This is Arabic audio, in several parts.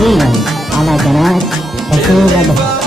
حصريا على قناة رسول الله.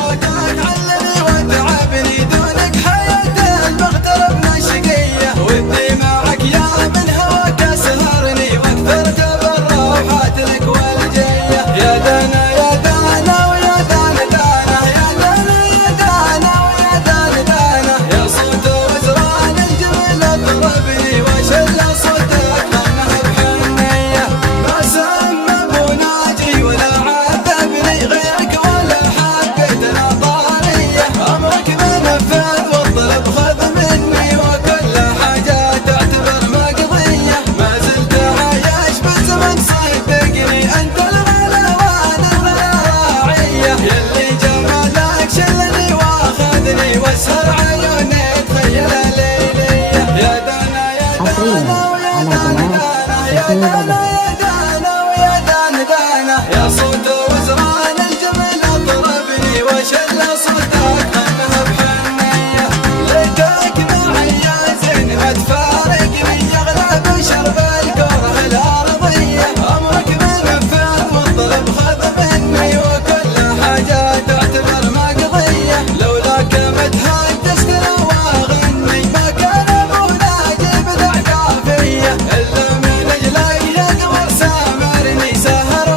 يا صوت وزران الجمل اطربني وشل صوتك خلها بحنية ليتك معي يا زين ما تفارقني يغلب شرب الكره الارضية امرك منفذ والطلب خذ مني وكل حاجة تعتبر مقضية لولاك متهجست لو اغني ما كان ابونا اجيب ذعقافية الا من اجلك يا قمر سامرني سهر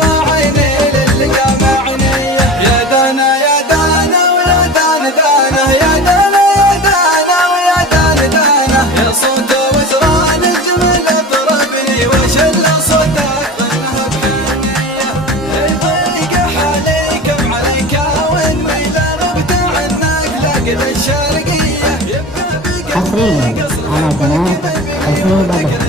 حصريا على قناة رسول الله.